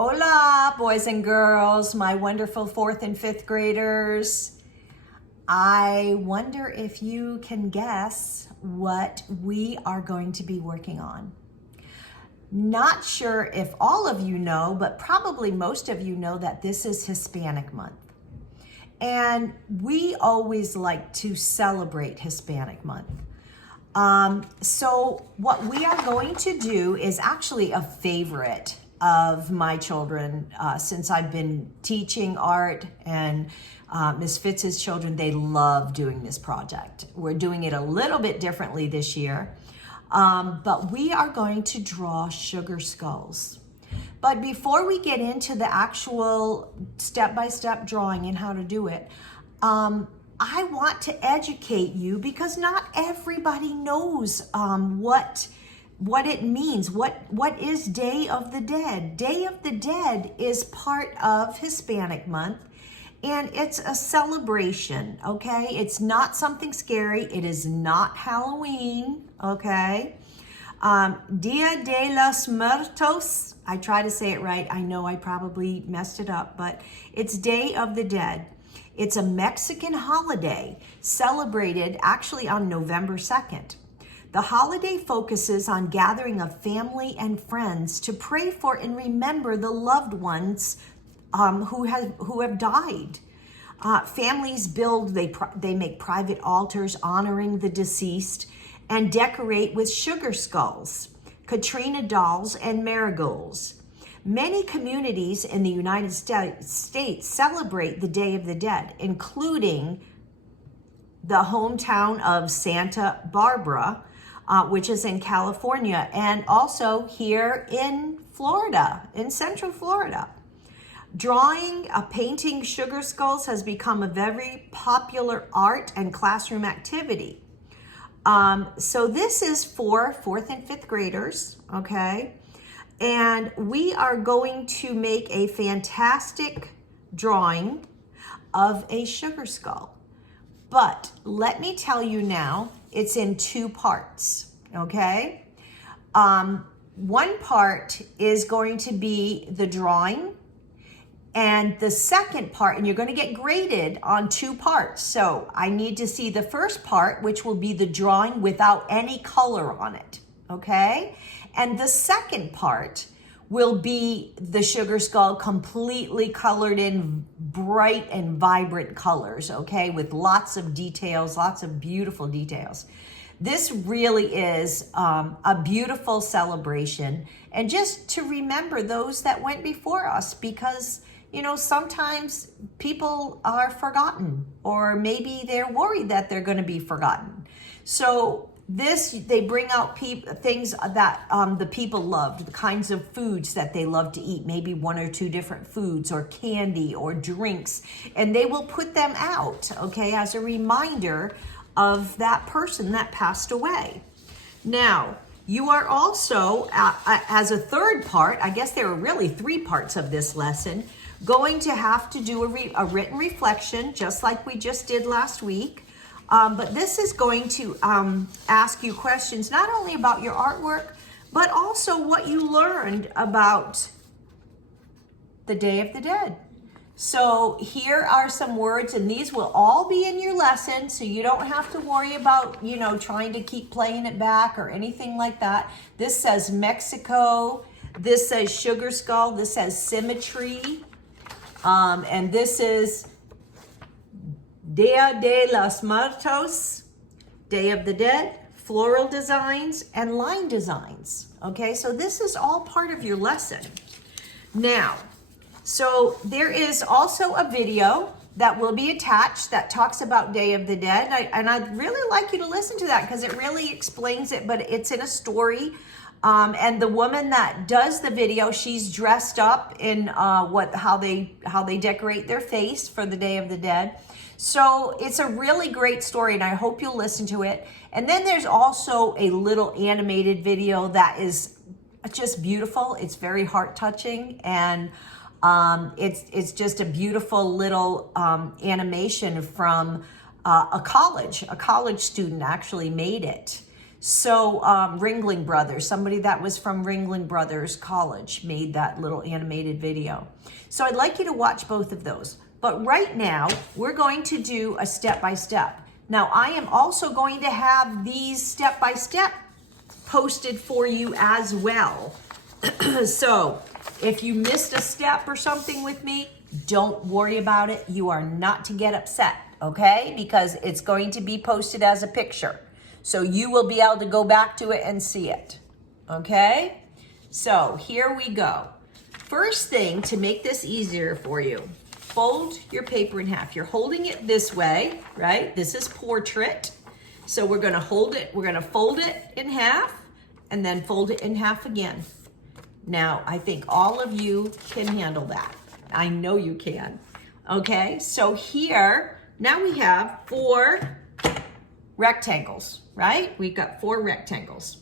Hola, boys and girls, my wonderful 4th and 5th graders. I wonder if you can guess what we are going to be working on. Not sure if all of you know, but probably most of you know that this is Hispanic month. And we always like to celebrate Hispanic month. So what we are going to do is actually a favorite of my children since I've been teaching art, and Ms. Fitz's children, they love doing this project. We're doing it a little bit differently this year, but we are going to draw sugar skulls. But before we get into the actual step-by-step drawing and how to do it, I want to educate you because not everybody knows what it means. What is Day of the Dead? Day of the Dead is part of Hispanic month, and it's a celebration, okay? It's not something scary. It is not Halloween, okay? Dia de los Muertos. I try to say it right. I know I probably messed it up, but it's Day of the Dead. It's a Mexican holiday celebrated actually on November 2nd. The holiday focuses on gathering of family and friends to pray for and remember the loved ones who have died. Families build, they make private altars honoring the deceased and decorate with sugar skulls, Katrina dolls, and marigolds. Many communities in the United States celebrate the Day of the Dead, including the hometown of Santa Barbara, which is in California, and also here in Florida, in Central Florida. Drawing, painting sugar skulls has become a very popular art and classroom activity. So this is for 4th and 5th graders, okay? And we are going to make a fantastic drawing of a sugar skull. But let me tell you now, it's in 2 parts, okay? One part is going to be the drawing, and the second part, and you're going to get graded on 2 parts. So I need to see the first part, which will be the drawing without any color on it, okay? And the second part will be the sugar skull completely colored in bright and vibrant colors, okay? With lots of details, lots of beautiful details. This really is a beautiful celebration, and just to remember those that went before us, because you know, sometimes people are forgotten, or maybe they're worried that they're going to be forgotten. So they bring out things that the people loved, the kinds of foods that they love to eat, maybe 1 or 2 different foods or candy or drinks, and they will put them out, okay, as a reminder of that person that passed away. Now, you are also, as a third part, I guess there are really 3 parts of this lesson, going to have to do a written reflection, just like we just did last week. But this is going to ask you questions not only about your artwork, but also what you learned about the Day of the Dead. So here are some words, and these will all be in your lesson, so you don't have to worry about, you know, trying to keep playing it back or anything like that. This says Mexico. This says sugar skull. This says symmetry. And this is Dia de los Muertos, Day of the Dead, floral designs, and line designs. Okay, so this is all part of your lesson. Now, so there is also a video that will be attached that talks about Day of the Dead. And I'd really like you to listen to that because it really explains it, but it's in a story. And the woman that does the video, she's dressed up in how they decorate their face for the Day of the Dead. So it's a really great story, and I hope you'll listen to it. And then there's also a little animated video that is just beautiful. It's very heart-touching, and it's just a beautiful little animation from a college student actually made it. So Ringling Brothers, somebody that was from Ringling Brothers College made that little animated video. So I'd like you to watch both of those. But right now, we're going to do a step-by-step. Now, I am also going to have these step-by-step posted for you as well. So if you missed a step or something with me, don't worry about it. You are not to get upset, okay? Because it's going to be posted as a picture. So you will be able to go back to it and see it, okay? So here we go. First thing, to make this easier for you, fold your paper in half. You're holding it this way, right? This is portrait. So we're gonna hold it, we're gonna fold it in half and then fold it in half again. Now, I think all of you can handle that. I know you can, okay? So here, now we have 4 rectangles, right? We've got 4 rectangles.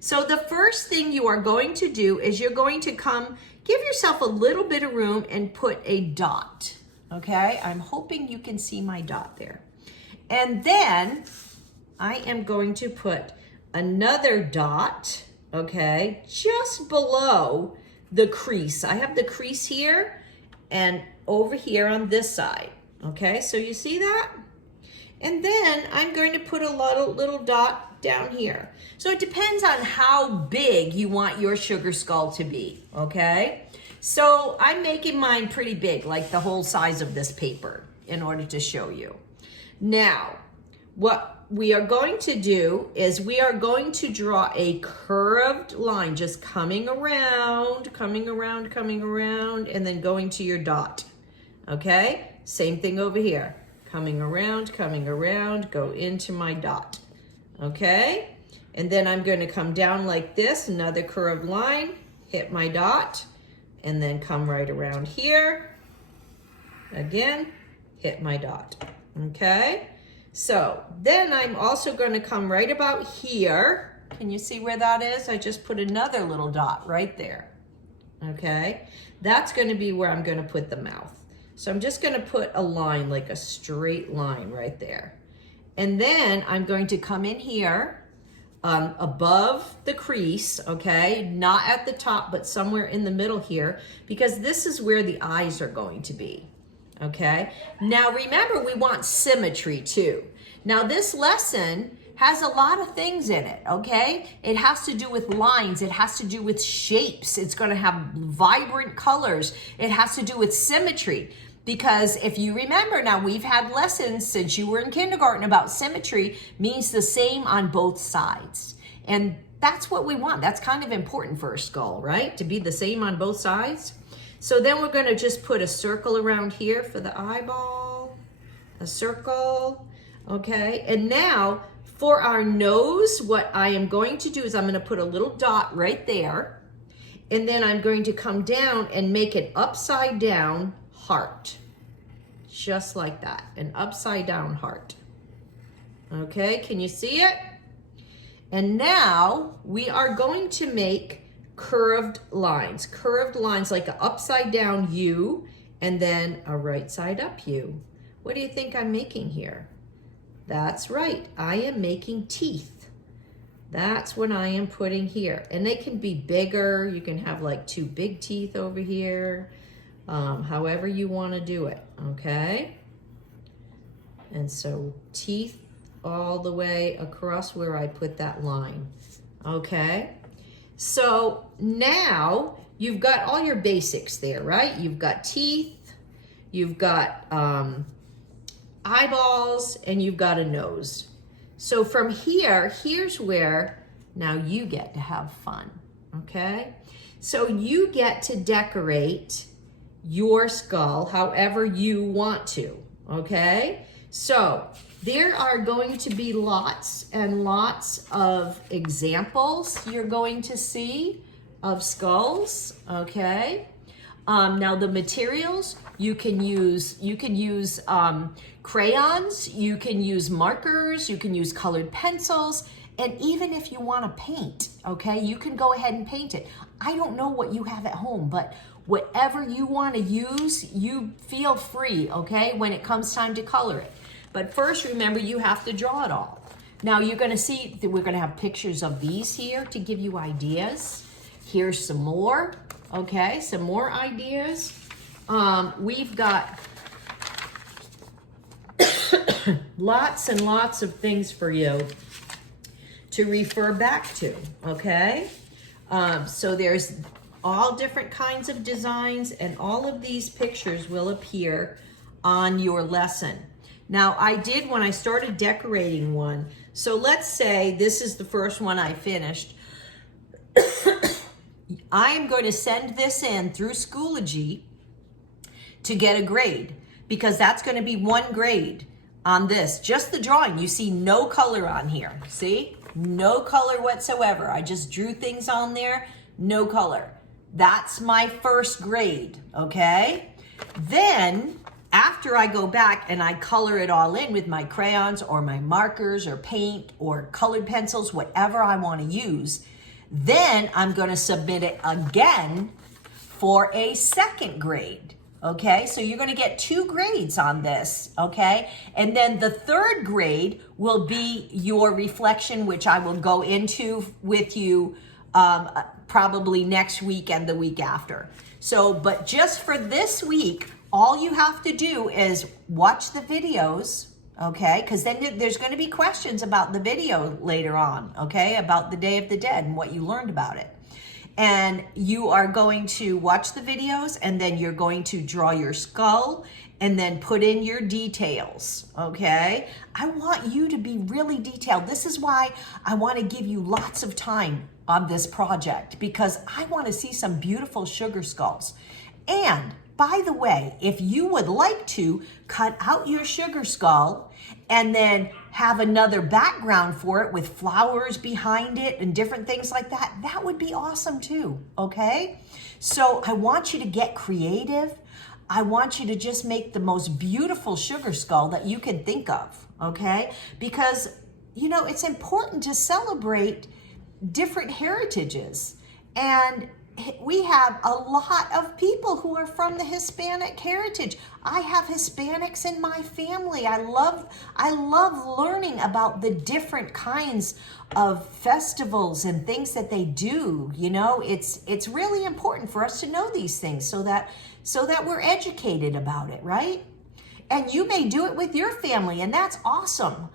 So the first thing you are going to do is you're going to give yourself a little bit of room and put a dot, okay? I'm hoping you can see my dot there. And then I am going to put another dot, okay, just below the crease. I have the crease here and over here on this side, okay? So you see that? And then I'm going to put a little dot down here. So it depends on how big you want your sugar skull to be, okay? So I'm making mine pretty big, like the whole size of this paper, in order to show you. Now, what we are going to do is we are going to draw a curved line, just coming around, and then going to your dot, okay? Same thing over here. Coming around, go into my dot, okay? And then I'm going to come down like this, another curved line, hit my dot, and then come right around here. Again, hit my dot, okay? So then I'm also going to come right about here. Can you see where that is? I just put another little dot right there, okay? That's going to be where I'm going to put the mouth. So I'm just going to put a line, like a straight line right there. And then I'm going to come in here above the crease, okay? Not at the top, but somewhere in the middle here, because this is where the eyes are going to be, okay? Now remember, we want symmetry too. Now this lesson has a lot of things in it, okay? It has to do with lines. It has to do with shapes. It's going to have vibrant colors. It has to do with symmetry. Because if you remember now, we've had lessons since you were in kindergarten about symmetry means the same on both sides. And that's what we want. That's kind of important for a skull, right? To be the same on both sides. So then we're going to just put a circle around here for the eyeball, a circle, okay? And now for our nose, what I am going to do is I'm going to put a little dot right there. And then I'm going to come down and make an upside down heart, just like that, an upside down heart. Okay, can you see it? And now we are going to make curved lines like an upside down U and then a right side up U. What do you think I'm making here? That's right, I am making teeth. That's what I am putting here. And they can be bigger. You can have like 2 big teeth over here. However you want to do it, okay? And so teeth all the way across where I put that line, okay? So now you've got all your basics there, right? You've got teeth, you've got eyeballs, and you've got a nose. So from here, here's where now you get to have fun, okay? So you get to decorate your skull however you want to, okay? So there are going to be lots and lots of examples you're going to see of skulls, okay? Now the materials, you can use crayons, you can use markers, you can use colored pencils, and even if you want to paint, okay, you can go ahead and paint it. I don't know what you have at home, but whatever you want to use, you feel free, okay, when it comes time to color it. But first, remember, you have to draw it all. Now you're going to see that we're going to have pictures of these here to give you ideas. Here's some more, okay, some more ideas. We've got lots and lots of things for you to refer back to, okay? So there's all different kinds of designs, and all of these pictures will appear on your lesson. Now, I did, when I started decorating one, so let's say this is the first one I finished. I am going to send this in through Schoology to get a grade, because that's going to be 1 grade on this. Just the drawing. You see no color on here. See? No color whatsoever. I just drew things on there. No color. That's my first grade, okay? Then, after I go back and I color it all in with my crayons or my markers or paint or colored pencils, whatever I want to use, then I'm going to submit it again for a 2nd grade, okay? So you're going to get 2 grades on this, okay? And then the 3rd grade will be your reflection, which I will go into with you probably next week and the week after. So, but just for this week, all you have to do is watch the videos, okay? Because then there's going to be questions about the video later on, okay? About the Day of the Dead and what you learned about it. And you are going to watch the videos, and then you're going to draw your skull and then put in your details, okay? I want you to be really detailed. This is why I want to give you lots of time on this project, because I want to see some beautiful sugar skulls. And by the way, if you would like to cut out your sugar skull and then have another background for it with flowers behind it and different things like that, that would be awesome too, okay? So I want you to get creative. I want you to just make the most beautiful sugar skull that you can think of, okay? Because, you know, it's important to celebrate different heritages. And we have a lot of people who are from the Hispanic heritage. I have Hispanics in my family. I love learning about the different kinds of festivals and things that they do. You know, it's really important for us to know these things so that we're educated about it, right? And you may do it with your family, and that's awesome.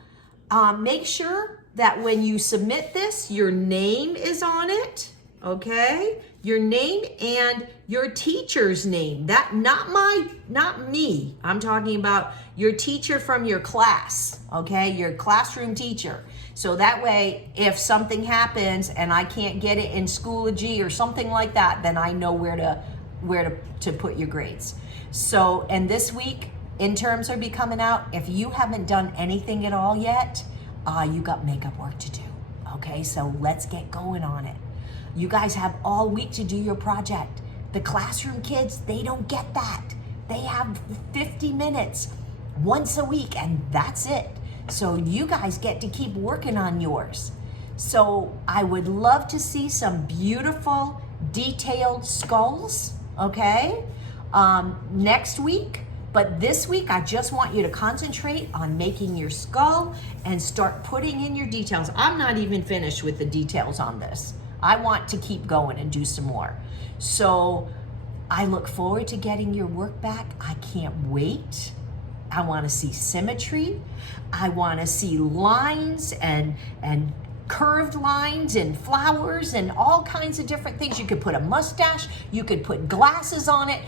Make sure that when you submit this, your name is on it, okay? Your name and your teacher's name. That not me. I'm talking about your teacher from your class, okay? Your classroom teacher. So that way, if something happens and I can't get it in Schoology or something like that, then I know where to put your grades. So, and this week, interns will be coming out. If you haven't done anything at all yet, you got makeup work to do, okay? So let's get going on it. You guys have all week to do your project. The classroom kids, they don't get that. They have 50 minutes once a week, and that's it. So you guys get to keep working on yours. So I would love to see some beautiful, detailed skulls, okay, next week. But this week, I just want you to concentrate on making your skull and start putting in your details. I'm not even finished with the details on this. I want to keep going and do some more. So I look forward to getting your work back. I can't wait. I want to see symmetry. I want to see lines and curved lines and flowers and all kinds of different things. You could put a mustache. You could put glasses on it.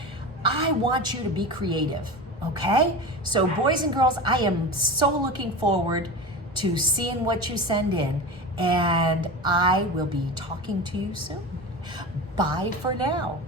I want you to be creative, okay? So boys and girls, I am so looking forward to seeing what you send in, and I will be talking to you soon. Bye for now.